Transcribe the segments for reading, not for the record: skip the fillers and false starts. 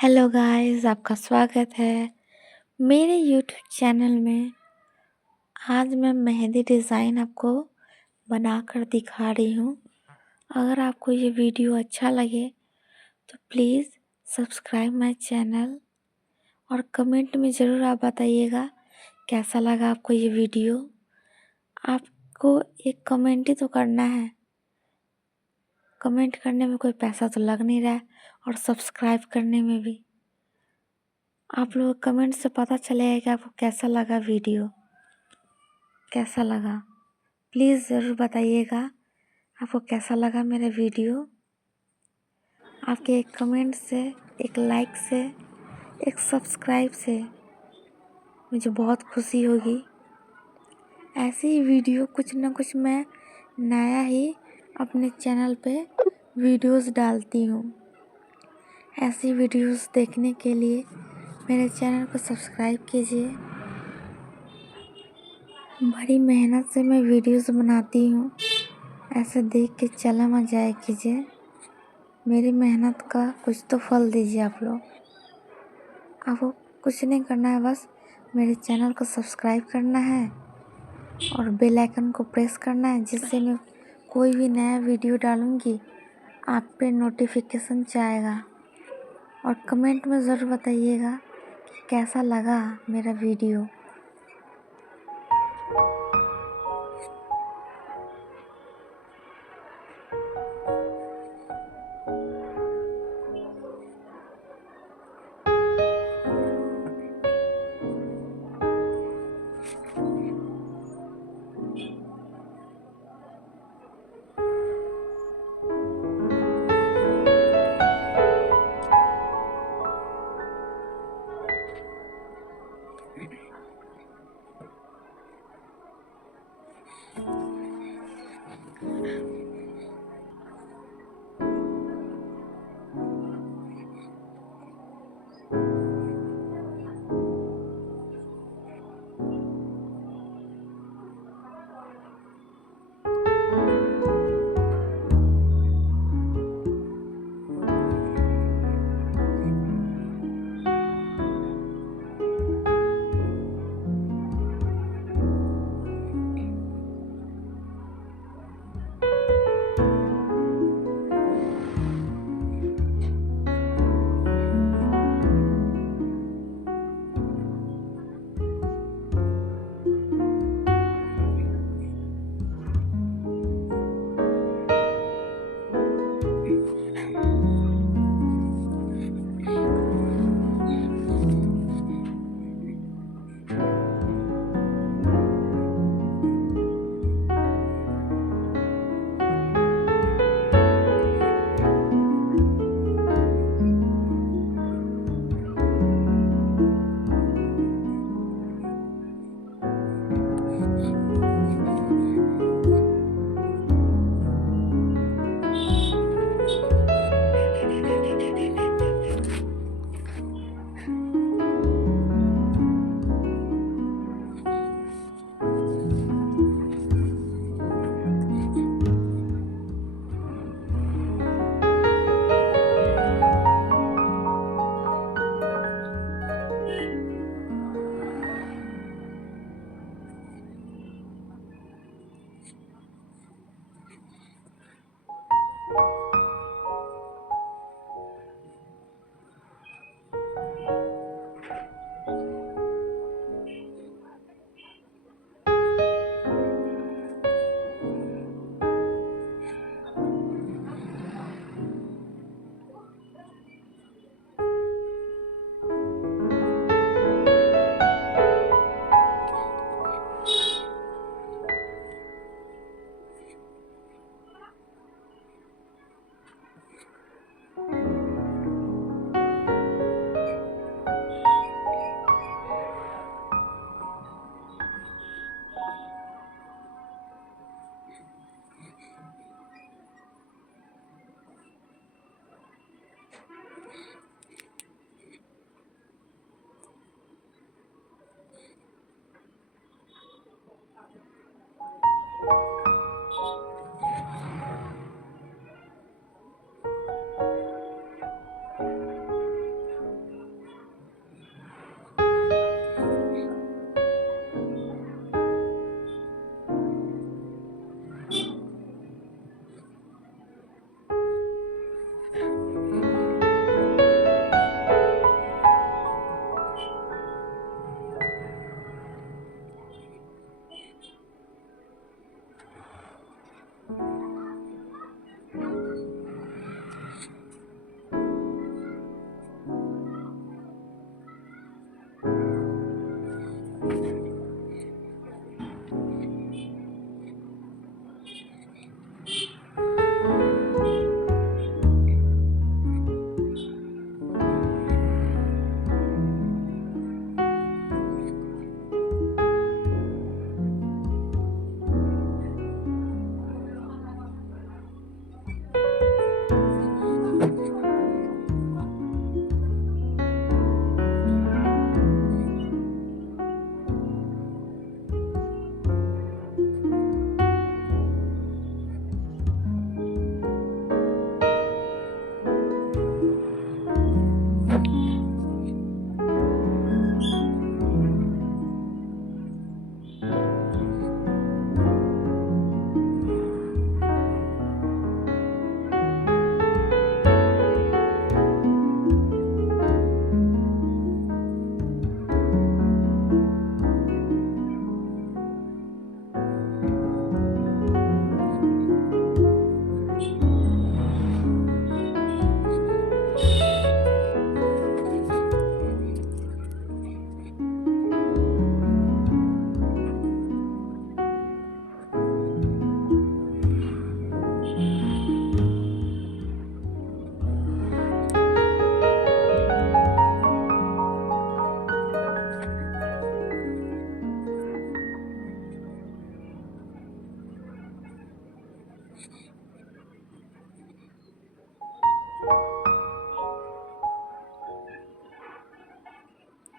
Hello guys, आपका स्वागत है मेरे यूट्यूब चैनल में। आज मैं मेहंदी डिज़ाइन आपको बनाकर दिखा रही हूँ। अगर आपको ये वीडियो अच्छा लगे तो प्लीज़ सब्सक्राइब माय चैनल और कमेंट में ज़रूर आप बताइएगा कैसा लगा आपको ये वीडियो। आपको एक कमेंट ही तो करना है, कमेंट करने में कोई पैसा तो लग नहीं रहा है और सब्सक्राइब करने में भी। आप लोग कमेंट से पता चलेगा कि आपको कैसा लगा वीडियो, कैसा लगा। प्लीज़ ज़रूर बताइएगा आपको कैसा लगा मेरा वीडियो। आपके एक कमेंट से, एक लाइक से, एक सब्सक्राइब से मुझे बहुत खुशी होगी। ऐसे ही वीडियो कुछ ना कुछ मैं नया ही अपने चैनल पे वीडियोस डालती हूँ। ऐसी वीडियोस देखने के लिए मेरे चैनल को सब्सक्राइब कीजिए। बड़ी मेहनत से मैं वीडियोस बनाती हूँ, ऐसे देख के चला मत जाए कीजिए। मेरी मेहनत का कुछ तो फल दीजिए आप लोग। आपको कुछ नहीं करना है, बस मेरे चैनल को सब्सक्राइब करना है और बेल आइकन को प्रेस करना है, जिससे मैं कोई भी नया वीडियो डालूँगी आप पे नोटिफिकेशन जाएगा। और कमेंट में ज़रूर बताइएगा कि कैसा लगा मेरा वीडियो।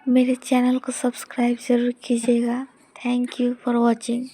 मेरे चैनल को सब्सक्राइब ज़रूर कीजिएगा। Thank you for watching.